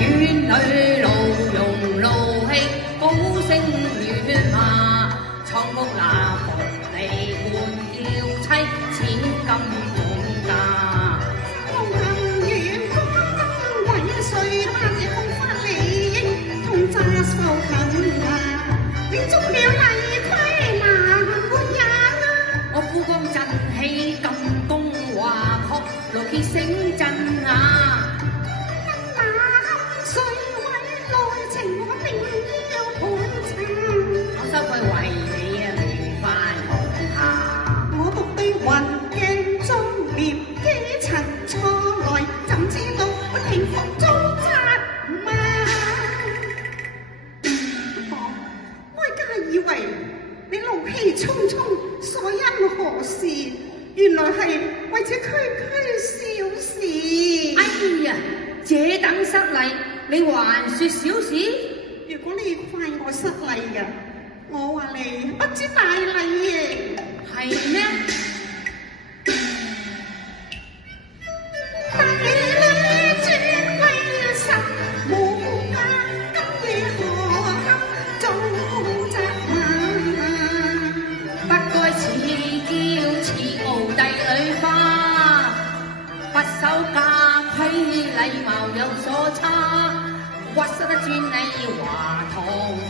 院裏勞容勞氣，高聲喧罵，蒼屋那房離換嬌妻，千金半價。無行遠方為誰他這空花理應同詐受近啊，連足了禮規難活人啊。我富光振氣金宮華確，勞結醒震啊！水位內情我定要盤查，我收佢為你啊未翻紅下。我獨對雲鏡妝奁，幾層錯來，怎知道我幸福中責罵？哀家以為你怒氣沖沖，所因何事？原來係為這區區小事。哎呀，這等失禮，你還說小事？如果你怪我失禮嘅，我話你不知大禮嘅。係咩？大禮尊貴實無價，今夜何堪遭責罵？不該似嬌似傲帝女花，不守家規禮貌有所差，屈失得專你華堂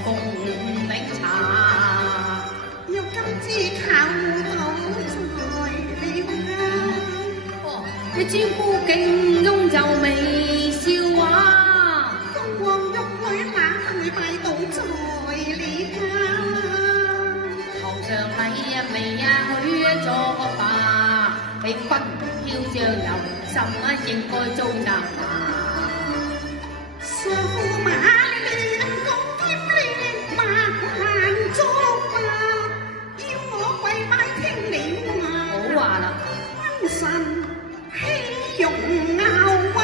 共檸茶。若今之靠到在你家，哦，你專顧敬翁就未笑話，鳳凰玉女哪裏拜倒在你家？頭上禮啊未啊許咗吧，你不囂張有心啊應該遭責罵。傻駙馬亂共兼亂萬難捉啊！要我跪拜聽你話。好話啦，君臣欺容拗混，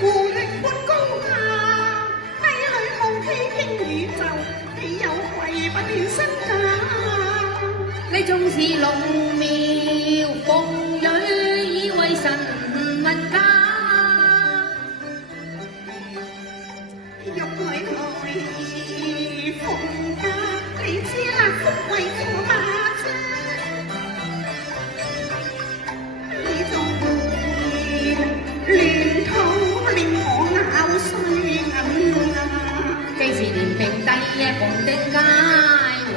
互力半高下。帝女好欺傾宇宙，豈有愧不斷身價？你縱是龍廟鳳蕊，以為神物家。玉女來奉家，你知啦，福為駙馬車。你仲亂土令我咬碎銀啊！既是連平帝共定佳話，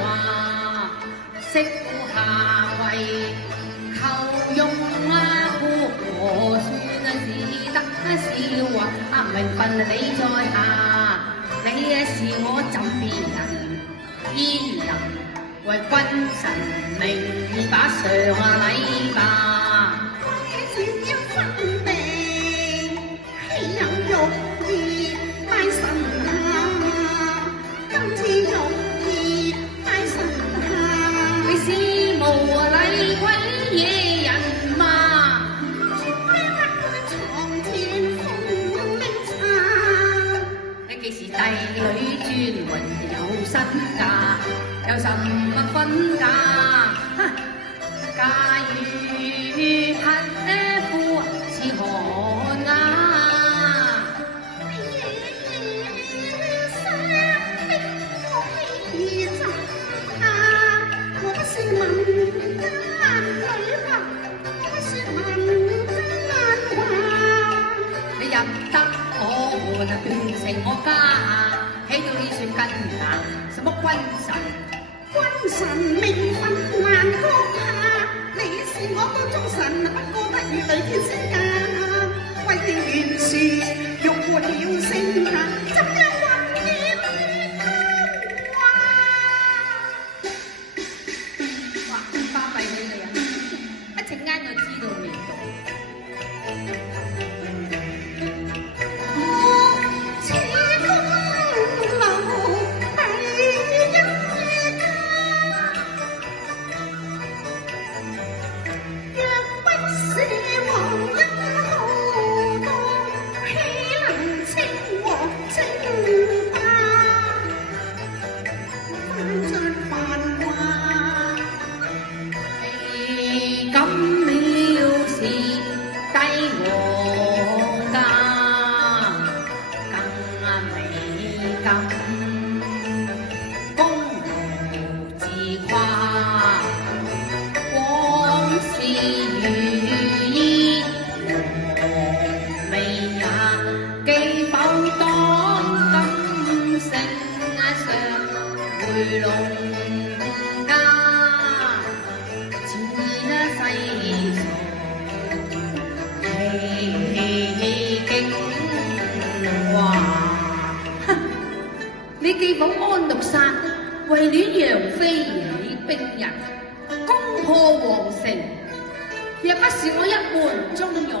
媳婦下跪求用啊，夫何算啊只得笑話啊，名分你在下，你是我枕邊人，邊人為君臣名把上禮吧。是要分地，豈有欲意拜神下？今次欲意拜神下，你是無禮鬼野人嘛？咩不會床前奉檸茶？你既是帝女專雲有身價，有什麼分價？假如匹夫似寒啊！我不是民間女俠，我不是民間話。你入得我門，變成我家，起到你算根牙，什麼君臣？君臣名分難高下，你是我個忠臣，不過不如雷天仙家。為定袁氏，欲活了性格，怎樣混了他話？哇！巴閉你哋啊！一陣間就知道味道。此功勞第一家，若不是皇恩浩蕩，豈能稱王稱霸？翻進繁華，你敢藐視帝王家，更景華。你既保安祿山，為戀楊妃而兵人，攻破皇城，若不是我一門忠勇，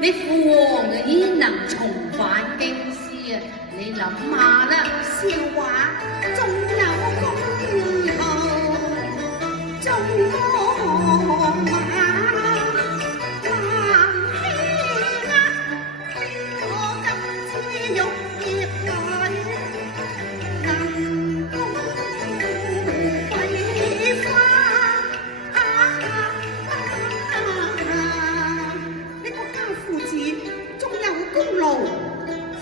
你父王焉能重返京師啊？你諗下啦，笑話仲有功勞，仲我馬還欺壓，令我今次玉葉裏能共桂花。你國家父子仲有功勞，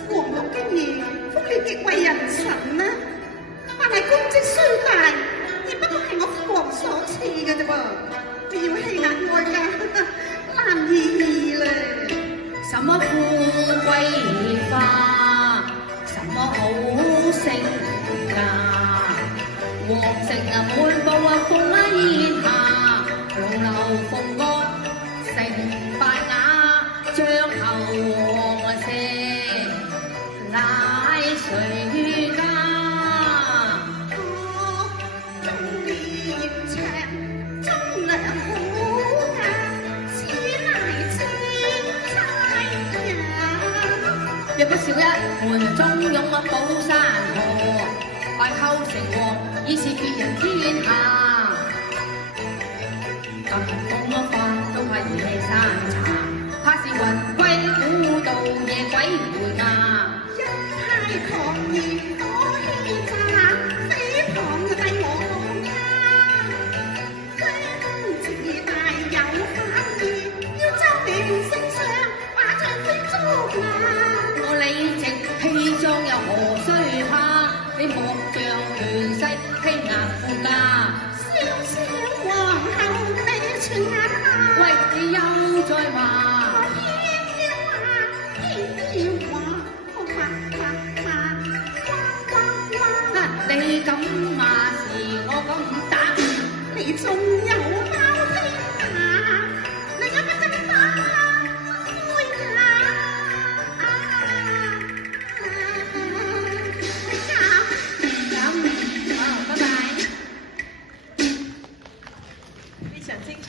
皇宮經義福利極為人臣啊！但係功績雖大，亦不過係我父王所賜嘅啫噃，你要欺壓外家，難以咧。什麼富貴花，什麼好成家，皇城滿布烽煙下，龍樓鳳閣成敗瓦，將後王舍乃誰家？我忠烈長，忠良好啊，此乃青菜呀。若不是我一門忠勇保山河，敗寇成王已是別人天下。咁風法都怕夜山茶，怕是雲歸古道夜鬼回家。一派狂言多欺詐，誹謗低我國家。君自大有反意，要周年聖上把丈夫捉拿。我理直氣壯又何須怕？你莫像權勢欺壓富家。蕭蕭皇后你全眼下，喂，你又再話？偏要話，我話，你咁罵時，我咁打。你仲有包天下，你有乜咁打開呀？咁，好，拜拜。非常精彩。